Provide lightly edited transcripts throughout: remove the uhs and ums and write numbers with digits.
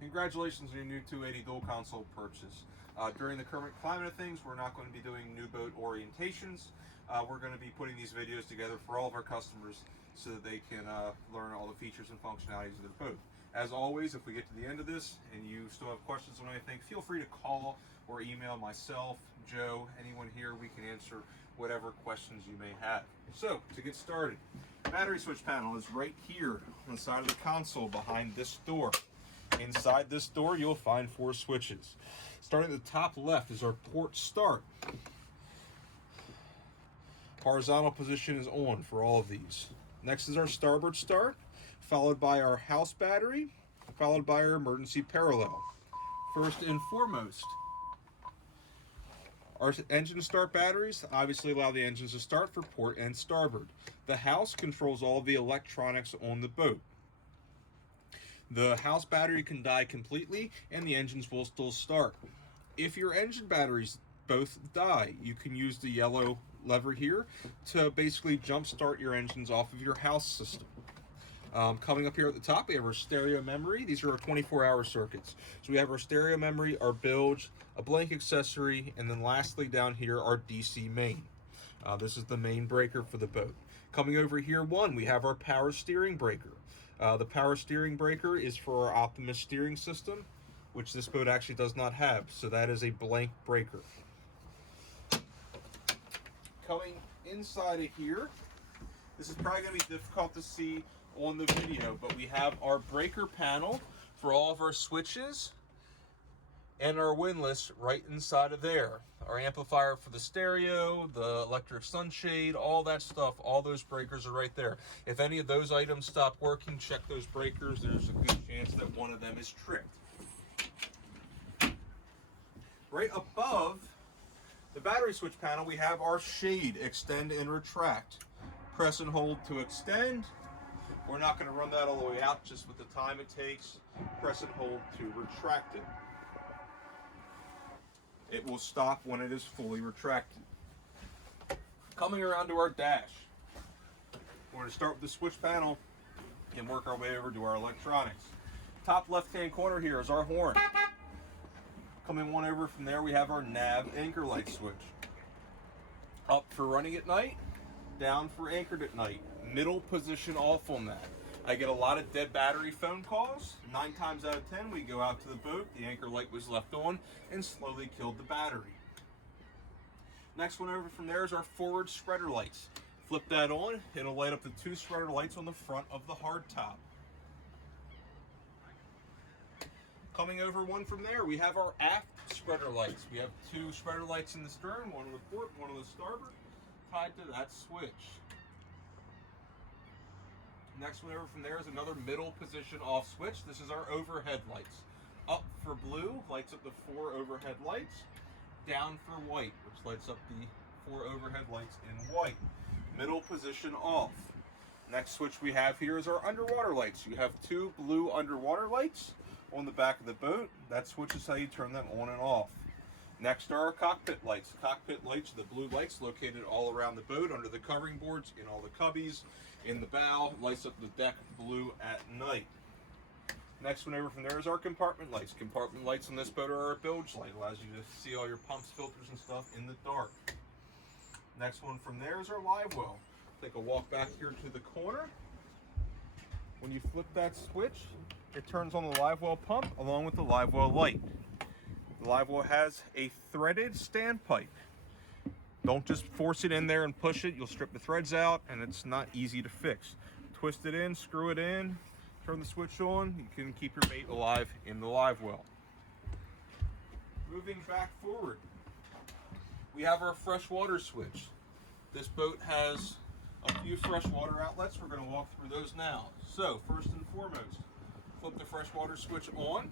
Congratulations on your new 280 dual console purchase. During the current climate of things, we're not going to be doing new boat orientations. We're going to be putting these videos together for all of our customers so that they can learn all the features and functionalities of their boat. As always, if we get to the end of this and you still have questions on anything, feel free to call or email myself, Joe, anyone here. We can answer whatever questions you may have. So, to get started, battery switch panel is right here on the side of the console behind this door. Inside this door, you'll find 4 switches. Starting at the top left is our port start. Horizontal position is on for all of these. Next is our starboard start, followed by our house battery, followed by our emergency parallel. First and foremost, our engine start batteries obviously allow the engines to start for port and starboard. The house controls all the electronics on the boat. The house battery can die completely and the engines will still start. If your engine batteries both die, you can use the yellow lever here to basically jump start your engines off of your house system. Coming up here at the top, we have our stereo memory. These are our 24-hour circuits. So we have our stereo memory, our bilge, a blank accessory, and then lastly down here, our DC main. This is the main breaker for the boat. Coming over here, we have our power steering breaker. The power steering breaker is for our Optimus steering system, which this boat actually does not have. So that is a blank breaker. Coming inside of here, this is probably going to be difficult to see on the video, but we have our breaker panel for all of our switches and our windlass right inside of there. Our amplifier for the stereo, the electric sunshade, all that stuff, all those breakers are right there. If any of those items stop working, check those breakers. There's a good chance that one of them is tripped. Right above the battery switch panel, we have our shade, extend and retract. Press and hold to extend. We're not going to run that all the way out, just with the time it takes. Press and hold to retract it. It will stop when it is fully retracted. Coming around to our dash, we're going to start with the switch panel and work our way over to our electronics. Top left-hand corner here is our horn. Coming one over from there, we have our nav anchor light switch. Up for running at night, down for anchored at night. Middle position off on that. I get a lot of dead battery phone calls. 9 times out of 10, we go out to the boat, the anchor light was left on and slowly killed the battery. Next one over from there is our forward spreader lights. Flip that on, it'll light up the 2 spreader lights on the front of the hardtop. Coming over one from there, we have our aft spreader lights. We have 2 spreader lights in the stern, one on the port, one on the starboard, tied to that switch. Next one over from there is another middle position off switch. This is our overhead lights. Up for blue, lights up the 4 overhead lights. Down for white, which lights up the 4 overhead lights in white. Middle position off. Next switch we have here is our underwater lights. You have 2 blue underwater lights on the back of the boat. That switch is how you turn them on and off. Next are our cockpit lights. Cockpit lights are the blue lights located all around the boat, under the covering boards, in all the cubbies, in the bow. Lights up the deck blue at night. Next one over from there is our compartment lights. Compartment lights on this boat are our bilge light. Allows you to see all your pumps, filters, and stuff in the dark. Next one from there is our live well. Take a walk back here to the corner. When you flip that switch, it turns on the live well pump along with the live well light. The live well has a threaded standpipe. Don't just force it in there and push it. You'll strip the threads out and it's not easy to fix. Twist it in, screw it in, turn the switch on. You can keep your bait alive in the live well. Moving back forward, we have our freshwater switch. This boat has a few freshwater outlets. We're going to walk through those now. So first and foremost, flip the freshwater switch on.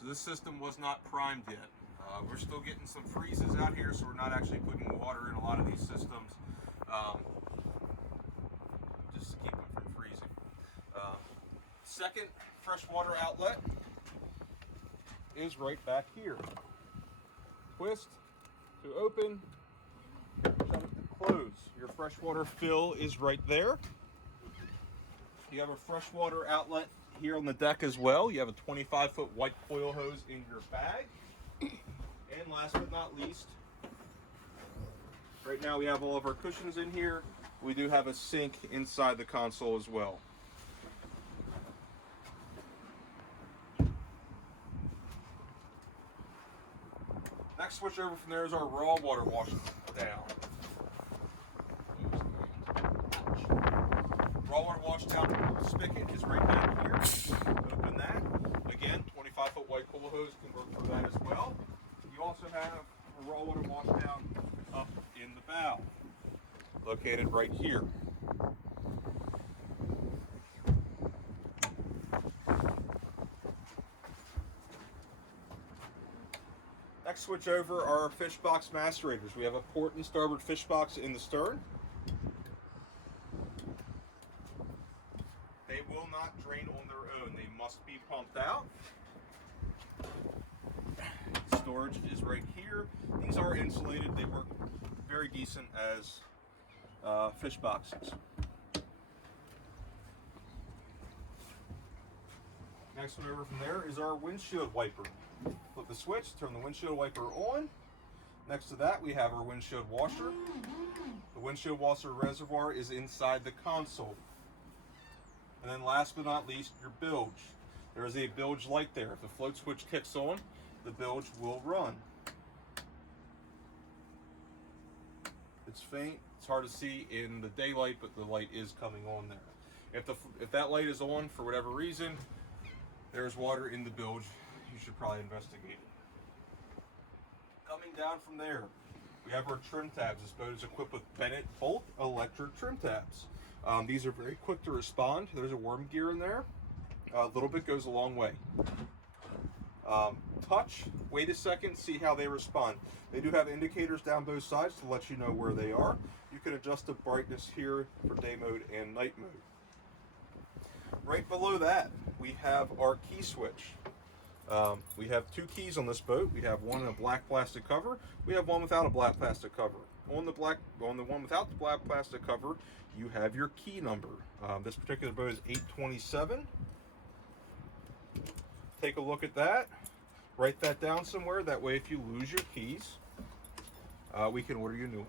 So this system was not primed yet. We're still getting some freezes out here, so we're not actually putting water in a lot of these systems, just to keep them from freezing. Second freshwater outlet is right back here. Twist, to open, shut it to close. Your freshwater fill is right there. You have a freshwater outlet here on the deck as well. You have a 25-foot white coil hose in your bag. And last but not least, right now we have all of our cushions in here. We do have a sink inside the console as well. Next switch over from there is our raw water wash down. Raw water wash down spigot is right back here. Open that. Again, 25-foot white coil hose can work for that as well. You also have a raw water wash down up in the bow, located right here. Next switch over are our fish box macerators. We have a port and starboard fish box in the stern. They will not drain on their own. They must be pumped out. Storage is right here. These are insulated. They work very decent as fish boxes. Next one over from there is our windshield wiper. Flip the switch, turn the windshield wiper on. Next to that, we have our windshield washer. The windshield washer reservoir is inside the console. And then last but not least, your bilge. There is a bilge light there. If the float switch kicks on, the bilge will run. It's faint, it's hard to see in the daylight, but the light is coming on there. If that light is on for whatever reason, there's water in the bilge. You should probably investigate it. Coming down from there, we have our trim tabs. This boat is equipped with Bennett Bolt electric trim tabs. These are very quick to respond. There's a worm gear in there. A little bit goes a long way. Touch, wait a second, see how they respond. They do have indicators down both sides to let you know where they are. You can adjust the brightness here for day mode and night mode. Right below that, we have our key switch. We have two keys on this boat. We have one in a black plastic cover. We have one without a black plastic cover. On the one without the black plastic cover, you have your key number. This particular boat is 827. Take a look at that. Write that down somewhere. That way, if you lose your keys, we can order you a new one.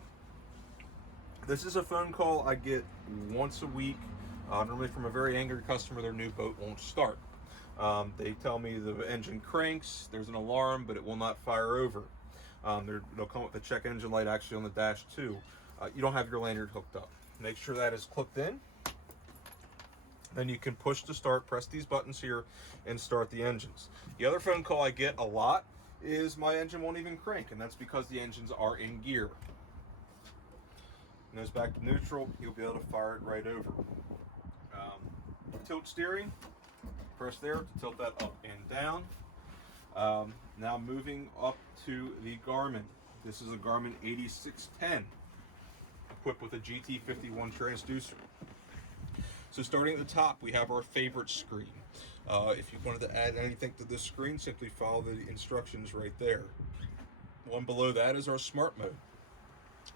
This is a phone call I get once a week, normally from a very angry customer. Their new boat won't start. They tell me the engine cranks, there's an alarm, but it will not fire over. They'll come with a check engine light actually on the dash too. You don't have your lanyard hooked up. Make sure that is clipped in. Then you can push to start, press these buttons here, and start the engines. The other phone call I get a lot is my engine won't even crank, and that's because the engines are in gear. When it goes back to neutral, you'll be able to fire it right over. Tilt steering, press there to tilt that up and down. Now moving up to the Garmin. This is a Garmin 8610, equipped with a GT51 transducer. So starting at the top, we have our favorite screen. If you wanted to add anything to this screen, simply follow the instructions right there. One below that is our smart mode.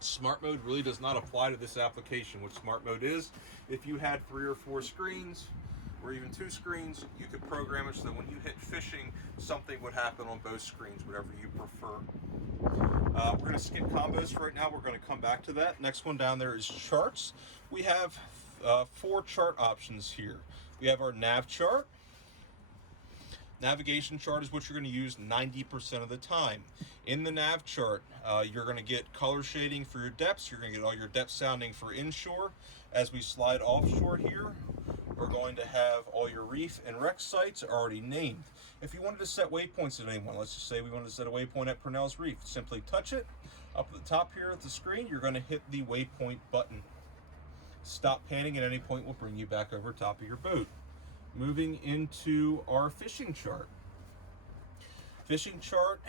Smart mode really does not apply to this application. What smart mode is, if you had 3 or 4 screens, or even 2 screens, you could program it so that when you hit fishing, something would happen on both screens, whatever you prefer. We're going to skip combos for right now. We're going to come back to that. Next one down there is charts. We have 4 chart options here. We have our nav chart. Navigation chart is what you're going to use 90% of the time. In the nav chart, you're going to get color shading for your depths. You're going to get all your depth sounding for inshore. As we slide offshore here, we're going to have all your reef and wreck sites already named. If you wanted to set waypoints at anyone, let's just say we wanted to set a waypoint at Purnell's Reef, simply touch it. Up at the top here at the screen, you're going to hit the waypoint button. Stop panning at any point will bring you back over top of your boat. Moving into our fishing chart. Fishing chart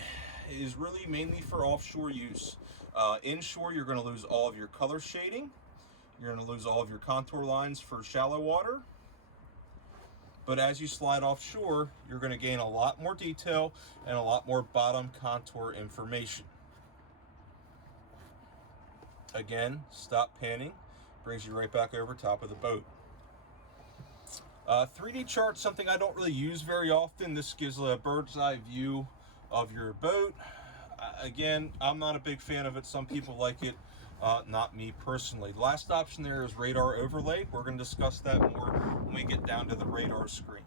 is really mainly for offshore use. Inshore, you're going to lose all of your color shading. You're going to lose all of your contour lines for shallow water. But as you slide offshore, you're going to gain a lot more detail and a lot more bottom contour information. Again, stop panning, brings you right back over top of the boat. 3D chart, something I don't really use very often. This gives a bird's eye view of your boat. Again, I'm not a big fan of it. Some people like it, not me personally. Last option there is radar overlay. We're going to discuss that more when we get down to the radar screen.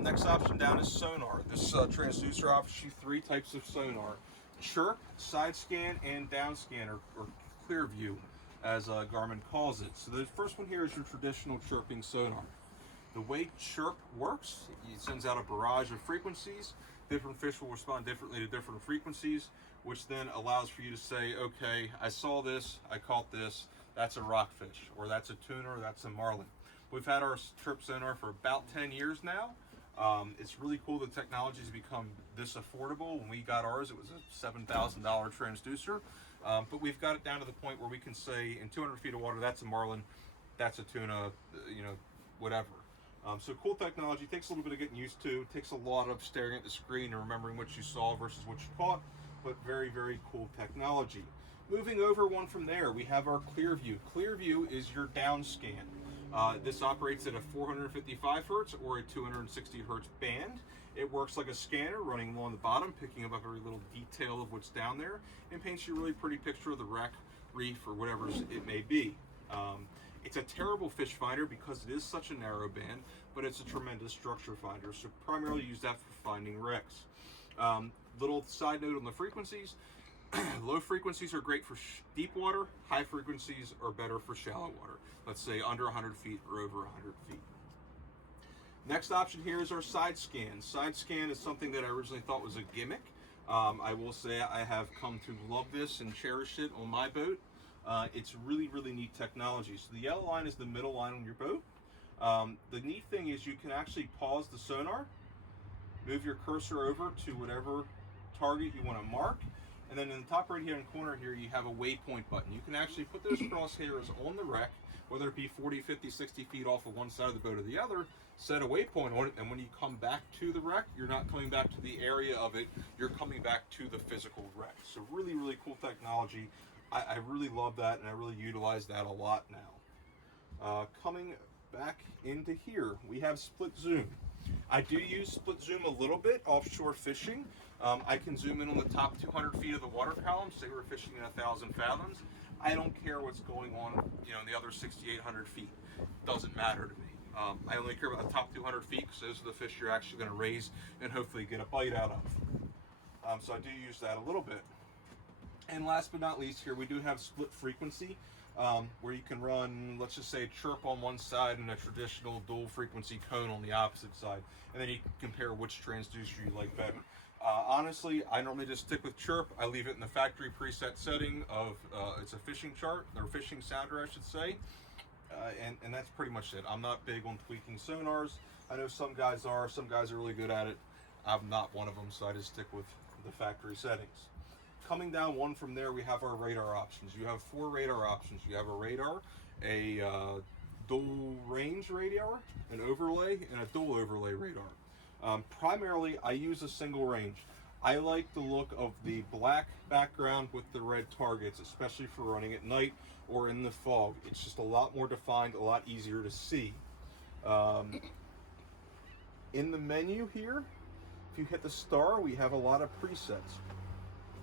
Next option down is sonar. This transducer offers you 3 types of sonar: chirp, side scan, and down scan, or clear view, as Garmin calls it. So the first one here is your traditional chirping sonar. The way chirp works, it sends out a barrage of frequencies. Different fish will respond differently to different frequencies, which then allows for you to say, okay, I saw this, I caught this, that's a rockfish, or that's a tuna, or that's a marlin. We've had our chirp sonar for about 10 years now. It's really cool the technology has become this affordable. When we got ours, it was a $7,000 transducer, but we've got it down to the point where we can say in 200 feet of water, that's a marlin, that's a tuna, whatever. So cool technology. Takes a little bit of getting used to. Takes a lot of staring at the screen and remembering what you saw versus what you caught, but very, very cool technology. Moving over one from there, we have our clear view. Clear view is your down scan. This operates at a 455 hertz or a 260 hertz band. It works like a scanner running along the bottom, picking up every little detail of what's down there, and paints you a really pretty picture of the wreck, reef, or whatever it may be. It's a terrible fish finder because it is such a narrow band, but it's a tremendous structure finder. So primarily use that for finding wrecks. Little side note on the frequencies. Low frequencies are great for deep water. High frequencies are better for shallow water. Let's say under 100 feet or over 100 feet. Next option here is our side scan. Side scan is something that I originally thought was a gimmick. I will say I have come to love this and cherish it on my boat. It's really, really neat technology. So the yellow line is the middle line on your boat. The neat thing is you can actually pause the sonar, move your cursor over to whatever target you want to mark, and then in the top right hand corner here you have a waypoint button. You can actually put those crosshairs on the wreck, whether it be 40, 50, 60 feet off of one side of the boat or the other, set a waypoint on it, and when you come back to the wreck, you're not coming back to the area of it, you're coming back to the physical wreck. So really, really cool technology. I really love that, and I really utilize that a lot now. Coming back into here, we have split zoom. I do use split zoom a little bit offshore fishing. I can zoom in on the top 200 feet of the water column, say we're fishing in 1,000 fathoms. I don't care what's going on, in the other 6,800 feet. Doesn't matter to me. I only care about the top 200 feet because those are the fish you're actually going to raise and hopefully get a bite out of. So I do use that a little bit. And last but not least here, we do have split frequency, where you can run, let's just say, chirp on one side and a traditional dual frequency cone on the opposite side. And then you can compare which transducer you like better. Honestly, I normally just stick with chirp. I leave it in the factory preset setting of, it's a fishing chart, or fishing sounder, I should say. And that's pretty much it. I'm not big on tweaking sonars. I know some guys are really good at it. I'm not one of them, so I just stick with the factory settings. Coming down one from there, we have our radar options. You have 4 radar options. You have a radar, a dual range radar, an overlay, and a dual overlay radar. Primarily, I use a single range. I like the look of the black background with the red targets, especially for running at night or in the fog. It's just a lot more defined, a lot easier to see. In the menu here, if you hit the star, we have a lot of presets.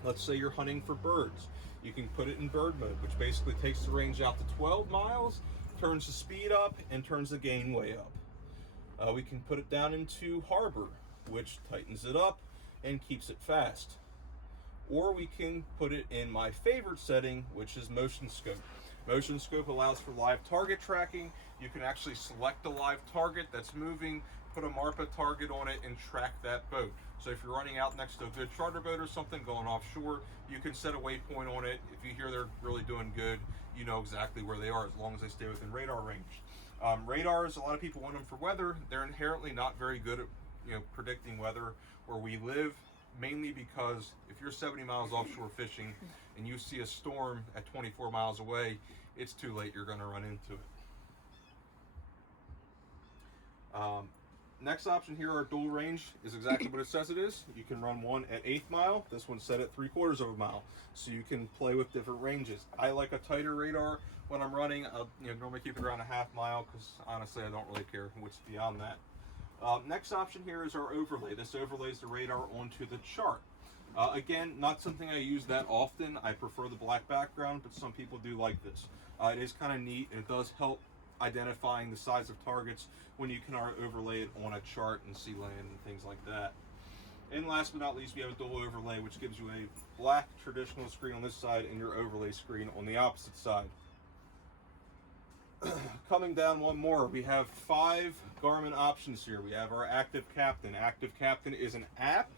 Let's say you're hunting for birds. You can put it in bird mode, which basically takes the range out to 12 miles, turns the speed up, and turns the gain way up. We can put it down into harbor, which tightens it up and keeps it fast. Or we can put it in my favorite setting, which is motion scope. Motion scope allows for live target tracking. You can actually select a live target that's moving, put a MARPA target on it, and track that boat. So if you're running out next to a good charter boat or something going offshore, you can set a waypoint on it. If you hear they're really doing good, you know exactly where they are as long as they stay within radar range. Radars, a lot of people want them for weather. They're inherently not very good at predicting weather where we live, mainly because if you're 70 miles offshore fishing and you see a storm at 24 miles away, it's too late, you're going to run into it. Next option here, our dual range, is exactly what it says it is. You can run one at 1/8 mile. This one's set at 3/4 of a mile. So you can play with different ranges. I like a tighter radar when I'm running. I'll normally keep it around 1/2 mile because honestly I don't really care what's beyond that. Next option here is our overlay. This overlays the radar onto the chart. Again, not something I use that often. I prefer the black background, but some people do like this. It is kind of neat, and it does help identifying the size of targets when you can overlay it on a chart and see land and things like that. And last but not least, we have a dual overlay, which gives you a black traditional screen on this side and your overlay screen on the opposite side. Coming down one more, we have 5 Garmin options here. We have our Active Captain. Active Captain is an app.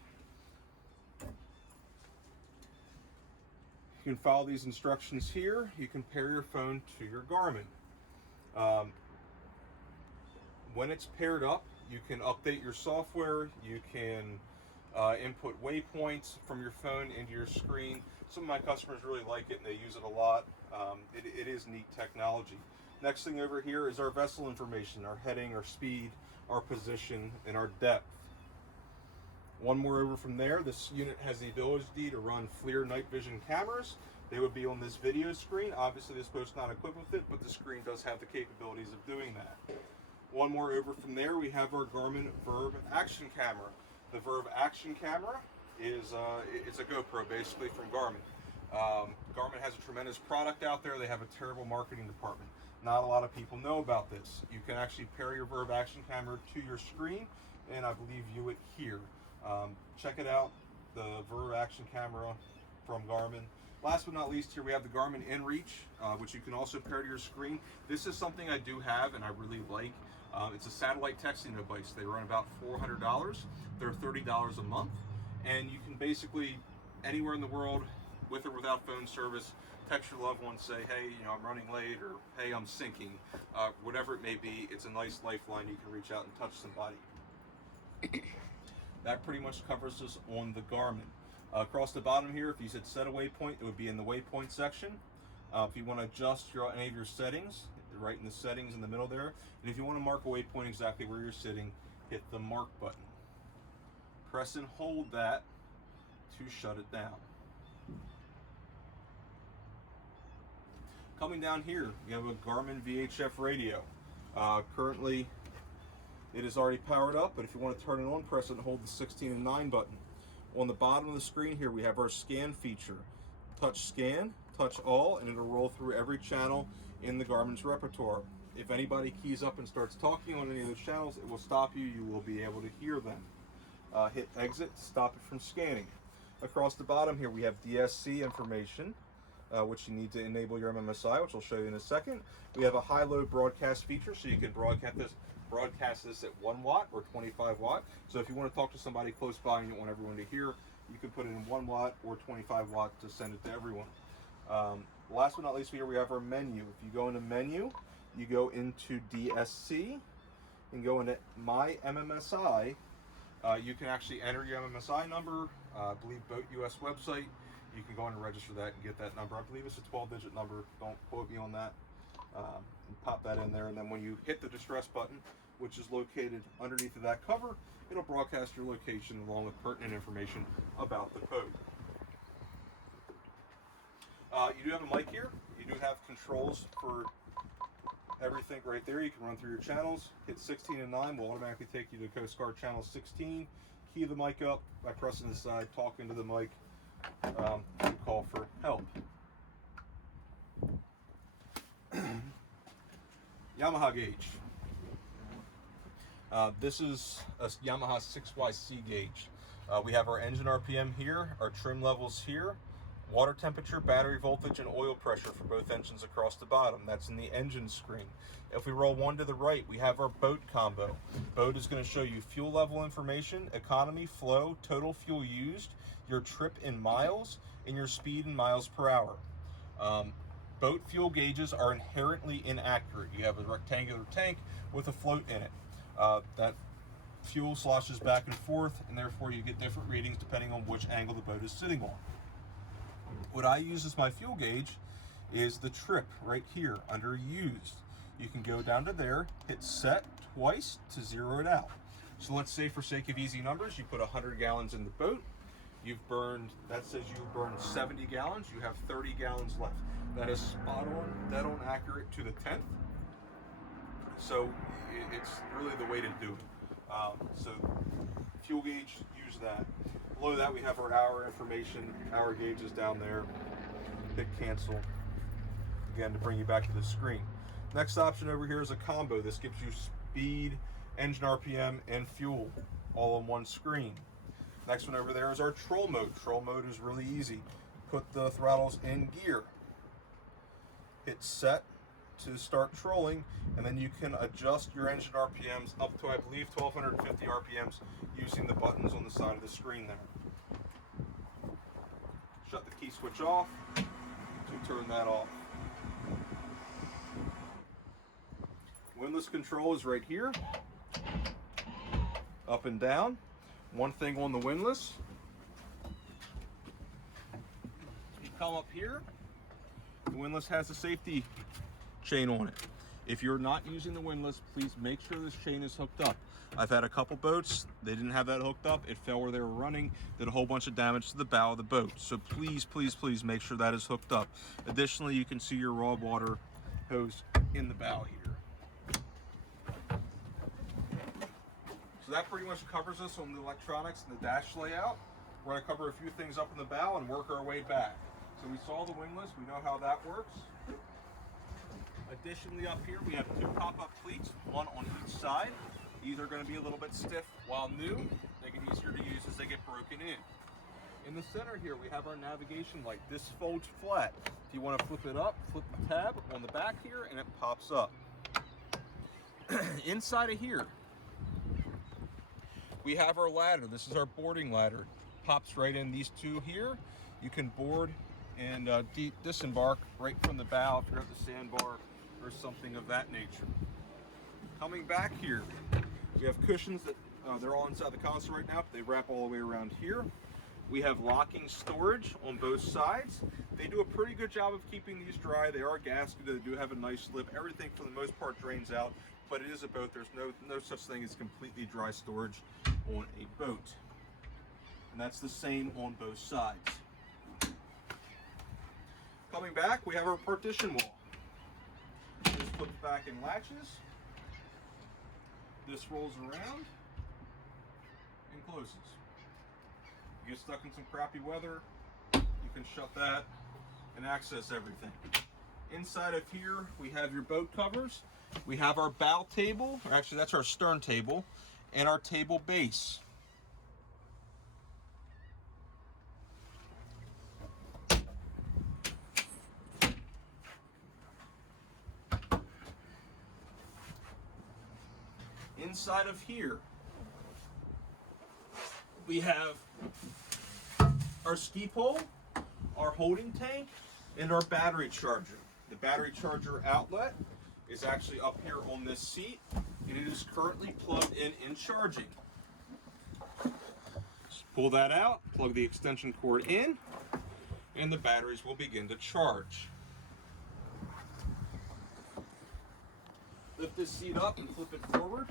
You can follow these instructions here. You can pair your phone to your Garmin. When it's paired up, you can update your software. You can input waypoints from your phone into your screen. Some of my customers really like it and they use it a lot. It is neat technology. Next thing over here is our vessel information, our heading, our speed, our position, and our depth. One more over from there, this unit has the ability to run FLIR night vision cameras. They would be on this video screen. Obviously this boat's not equipped with it, but the screen does have the capabilities of doing that. One more over from there, we have our Garmin Verb Action Camera. The Verb Action Camera is it's a GoPro basically from Garmin. Garmin has a tremendous product out there. They have a terrible marketing department. Not a lot of people know about this. You can actually pair your Verb Action Camera to your screen, and I believe view it here. Check it out, the Verb Action Camera from Garmin. Last but not least, here we have the Garmin InReach, which you can also pair to your screen. This is something I do have and I really like. It's a satellite texting device. They run about $400. They're $30 a month, and you can basically anywhere in the world, with or without phone service, text your loved one, say, hey, I'm running late, or hey, I'm sinking, whatever it may be. It's a nice lifeline. You can reach out and touch somebody. That pretty much covers us on the Garmin. Across the bottom here, if you said set a waypoint, it would be in the waypoint section. If you want to adjust any of your settings, right in the settings in the middle there. And if you want to mark a waypoint exactly where you're sitting, hit the mark button. Press and hold that to shut it down. Coming down here, we have a Garmin VHF radio. Currently, it is already powered up, but if you want to turn it on, press it and hold the 16 and 9 button. On the bottom of the screen here, we have our scan feature. Touch scan, touch all, and it'll roll through every channel in the Garmin's repertoire. If anybody keys up and starts talking on any of those channels, it will stop you. You will be able to hear them. Hit exit, stop it from scanning. Across the bottom here, we have DSC information, which you need to enable your MMSI, which I'll show you in a second. We have a high-low broadcast feature, so you can broadcast this at 1 watt or 25 watt. So if you want to talk to somebody close by and you don't want everyone to hear, you can put it in 1 watt or 25 watt to send it to everyone. Last but not least, here we have our menu. If you go into menu, you go into DSC and go into My MMSI. You can actually enter your MMSI number. I believe Boat US website. You can go in and register that and get that number. I believe it's a 12-digit number. Don't quote me on that. And pop that in there, and then when you hit the distress button, which is located underneath of that cover, it'll broadcast your location along with pertinent information about the boat. You do have a mic here. You do have controls for everything right there. You can run through your channels. Hit 16 and 9 will automatically take you to Coast Guard channel 16. Key the mic up by pressing the side, talk into the mic, call for help. Yamaha gauge. This is a Yamaha 6YC gauge. We have our engine RPM here, our trim levels here, water temperature, battery voltage, and oil pressure for both engines across the bottom. That's in the engine screen. If we roll one to the right, we have our boat combo. Boat is going to show you fuel level information, economy, flow, total fuel used, your trip in miles, and your speed in miles per hour. Boat fuel gauges are inherently inaccurate. You have a rectangular tank with a float in it. That fuel sloshes back and forth, and therefore you get different readings depending on which angle the boat is sitting on. What I use as my fuel gauge is the trip right here under used. You can go down to there, hit set twice to zero it out. So let's say for sake of easy numbers, you put 100 gallons in the boat. You've burned, that says you burned 70 gallons. You have 30 gallons left. That is spot on, dead on accurate to the 10th. So it's really the way to do it. So fuel gauge, use that. Below that we have our hour information. Hour gauge is down there. Hit cancel. Again, to bring you back to the screen. Next option over here is a combo. This gives you speed, engine RPM, and fuel all on one screen. Next one over there is our troll mode. Troll mode is really easy. Put the throttles in gear. Hit set to start trolling, and then you can adjust your engine RPMs up to, I believe, 1250 RPMs using the buttons on the side of the screen there. Shut the key switch off to turn that off. Windlass control is right here, up and down. One thing on the windlass, you come up here, the windlass has a safety chain on it. If you're not using the windlass, please make sure this chain is hooked up. I've had a couple boats, they didn't have that hooked up, it fell where they were running, did a whole bunch of damage to the bow of the boat. So please, please, please make sure that is hooked up. Additionally, you can see your raw water hose in the bow here. So that pretty much covers us on the electronics and the dash layout. We're going to cover a few things up in the bow and work our way back. So we saw the windlass, we know how that works. Additionally, up here we have two pop-up cleats, one on each side. These are going to be a little bit stiff while new. They get easier to use as they get broken in. In the center here we have our navigation light. This folds flat. If you want to flip it up, flip the tab on the back here and it pops up. Inside of here we have our ladder. This is our boarding ladder. Pops right in these two here. You can board and disembark right from the bow if you're at the sandbar or something of that nature. Coming back here, we have cushions that they're all inside the console right now, but they wrap all the way around here. We have locking storage on both sides. They do a pretty good job of keeping these dry. They are gasketed, they do have a nice slip. Everything for the most part drains out, but it is a boat. There's no such thing as completely dry storage on a boat. And that's the same on both sides. Coming back, we have our partition wall. This flips back and latches. This rolls around and closes. You get stuck in some crappy weather, you can shut that and access everything. Inside of here, we have your boat covers. We have our bow table, or actually that's our stern table, and our table base. Inside of here, we have our ski pole, our holding tank, and our battery charger. The battery charger outlet is actually up here on this seat, and it is currently plugged in charging. Just pull that out, plug the extension cord in, and the batteries will begin to charge. Lift this seat up and flip it forward.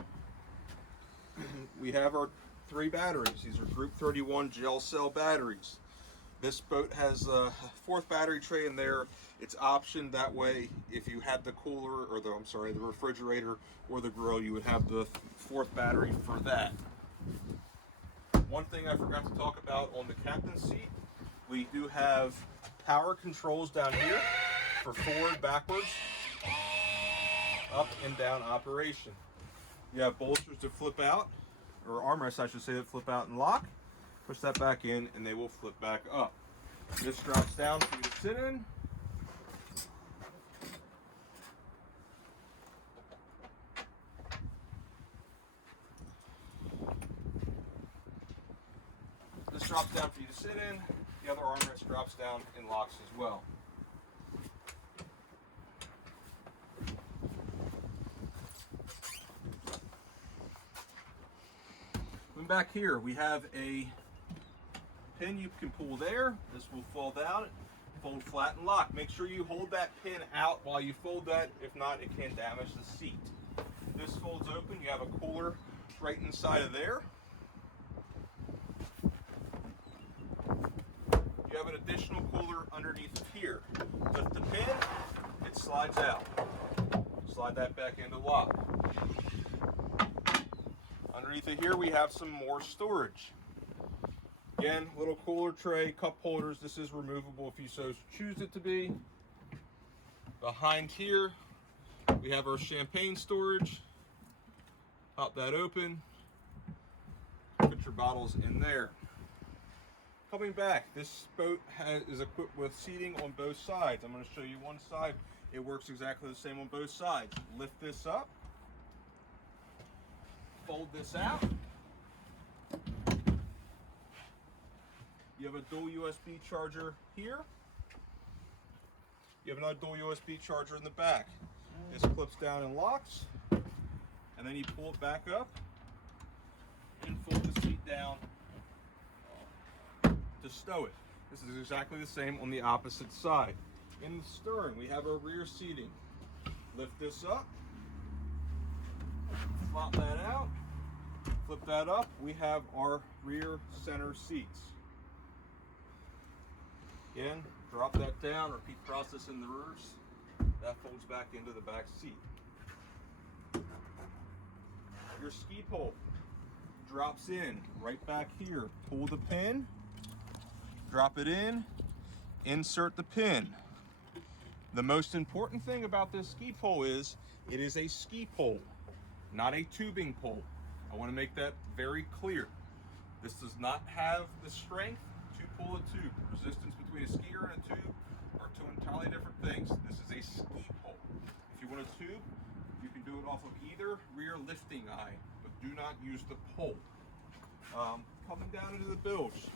We have our 3 batteries. These are Group 31 gel cell batteries. This boat has a 4th battery tray in there. It's optioned that way. If you had the cooler, or the refrigerator or the grill, you would have the 4th battery for that. One thing I forgot to talk about on the captain's seat, we do have power controls down here for forward, backwards, up and down operation. You have bolsters to flip out, or armrests I should say, that flip out and lock. Push that back in and they will flip back up. This drops down for you to sit in. This drops down for you to sit in. The other armrest drops down and locks as well. Back here we have a pin you can pull there. This will fall down, fold flat and lock. Make sure you hold that pin out while you fold that. If not, it can damage the seat. This folds open. You have a cooler It's right inside of there. You have an additional cooler underneath of here. Lift the pin, it slides out. Slide that back into lock. Underneath of here we have some more storage. Again, little cooler tray, cup holders. This is removable if you so choose it to be. Behind here we have our champagne storage. Pop that open. Put your bottles in there. Coming back, this boat is equipped with seating on both sides. I'm going to show you one side. It works exactly the same on both sides. Lift this up. Fold this out. You have a dual USB charger here. You have another dual USB charger in the back. This clips down and locks. And then you pull it back up and fold the seat down to stow it. This is exactly the same on the opposite side. In the stern, we have our rear seating. Lift this up, flop that out, flip that up. We have our rear center seats. Again, drop that down, repeat process in the reverse. That folds back into the back seat. Your ski pole drops in right back here. Pull the pin, drop it in, insert the pin. The most important thing about this ski pole is it is a ski pole, not a tubing pole. I want to make that very clear. This does not have the strength to pull a tube. The resistance between a skier and a tube are two entirely different things. This is a ski pole. If you want a tube, you can do it off of either rear lifting eye, but do not use the pole. Coming down into the bilge.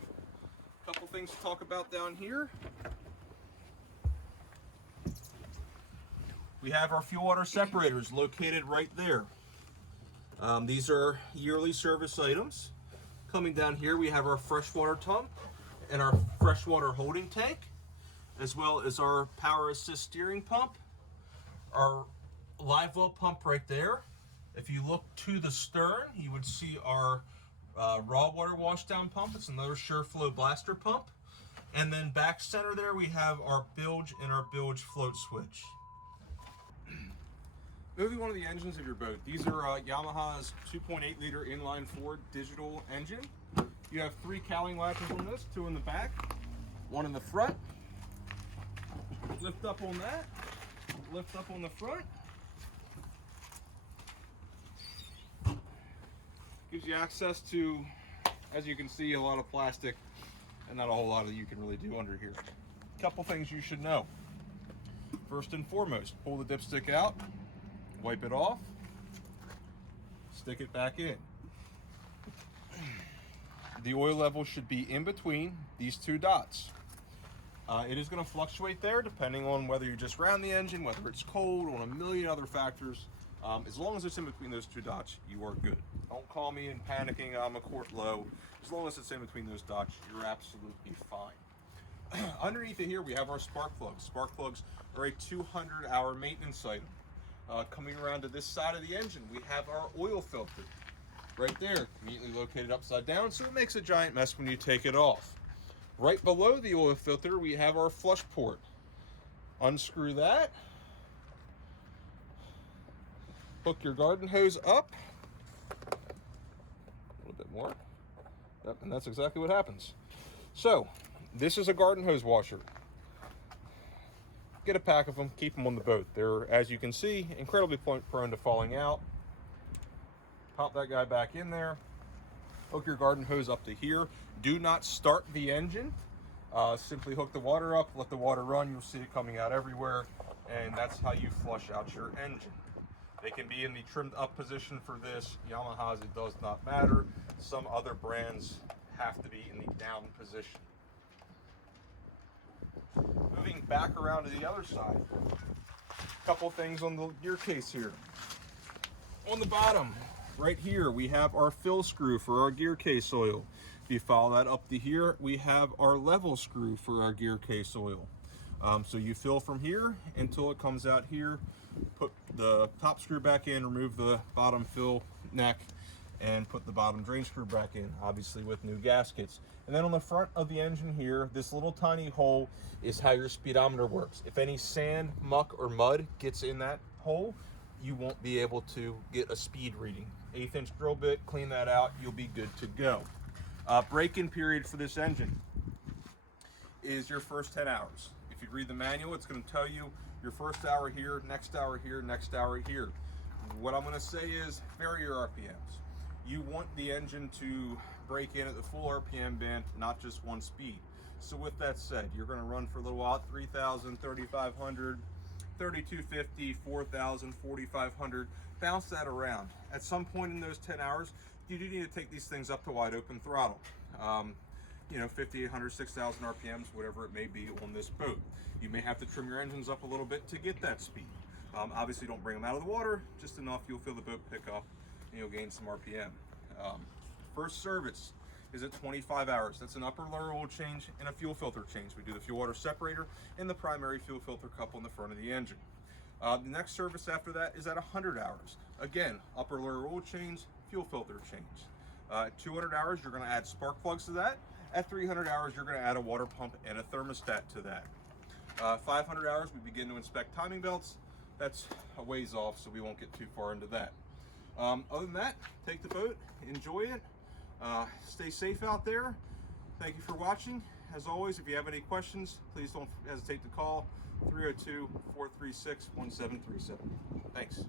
A couple things to talk about down here. We have our fuel water separators located right there. These are yearly service items. Coming down here, we have our freshwater pump and our freshwater holding tank, as well as our power assist steering pump, our live well pump right there. If you look to the stern, you would see our raw water washdown pump. It's another SureFlow blaster pump. And then back center there, we have our bilge and our bilge float switch. Moving on to the engines of your boat. These are Yamaha's 2.8 liter inline-4 digital engine. You have 3 cowling latches on this, 2 in the back, 1 in the front. Lift up on that, lift up on the front. Gives you access to, as you can see, a lot of plastic and not a whole lot that you can really do under here. Couple things you should know. First and foremost, pull the dipstick out, wipe it off, stick it back in. The oil level should be in between these 2 dots. It is going to fluctuate there depending on whether you just ran the engine, whether it's cold, on a million other factors. As long as it's in between those 2 dots, you are good. Don't call me in panicking, I'm a quart low. As long as it's in between those dots, you're absolutely fine. Underneath it here, we have our spark plugs. Spark plugs are a 200-hour maintenance item. Coming around to this side of the engine, we have our oil filter. Right there, conveniently located upside down, so it makes a giant mess when you take it off. Right below the oil filter, we have our flush port. Unscrew that. Hook your garden hose up. A little bit more. Yep, and that's exactly what happens. So, this is a garden hose washer. Get a pack of them, keep them on the boat. They're, as you can see, incredibly prone to falling out. Pop that guy back in there. Hook your garden hose up to here. Do not start the engine. Simply hook the water up, let the water run. You'll see it coming out everywhere, and that's how you flush out your engine. They can be in the trimmed up position for this. Yamaha's, it does not matter. Some other brands have to be in the down position. Moving back around to the other side. A couple things on the gear case here. On the bottom, right here, we have our fill screw for our gear case oil. If you follow that up to here, we have our level screw for our gear case oil. So you fill from here until it comes out here, put the top screw back in, remove the bottom fill neck, and put the bottom drain screw back in, obviously with new gaskets. And then on the front of the engine here, this little tiny hole is how your speedometer works. If any sand, muck, or mud gets in that hole, you won't be able to get a speed reading. 1/8 inch drill bit, clean that out, you'll be good to go. Break-in period for this engine is your first 10 hours. If you read the manual, it's going to tell you your first hour here, next hour here, next hour here. What I'm going to say is vary your RPMs. You want the engine to break in at the full RPM band, not just one speed. So with that said, you're going to run for a little while, 3,000, 3,500, 3,250, 4,000, 4,500, bounce that around. At some point in those 10 hours, you do need to take these things up to wide open throttle. 5,800, 6,000 RPMs, whatever it may be on this boat. You may have to trim your engines up a little bit to get that speed. Obviously don't bring them out of the water, just enough you'll feel the boat pick up and you'll gain some RPM. First service is at 25 hours. That's an upper lower oil change and a fuel filter change. We do the fuel water separator and the primary fuel filter couple in the front of the engine. The next service after that is at 100 hours. Again, upper lower oil change, fuel filter change. At 200 hours, you're going to add spark plugs to that. At 300 hours, you're going to add a water pump and a thermostat to that. 500 hours, we begin to inspect timing belts. That's a ways off, so we won't get too far into that. Other than that, take the boat, enjoy it, stay safe out there. Thank you for watching. As always, if you have any questions, please don't hesitate to call 302-436-1737. Thanks.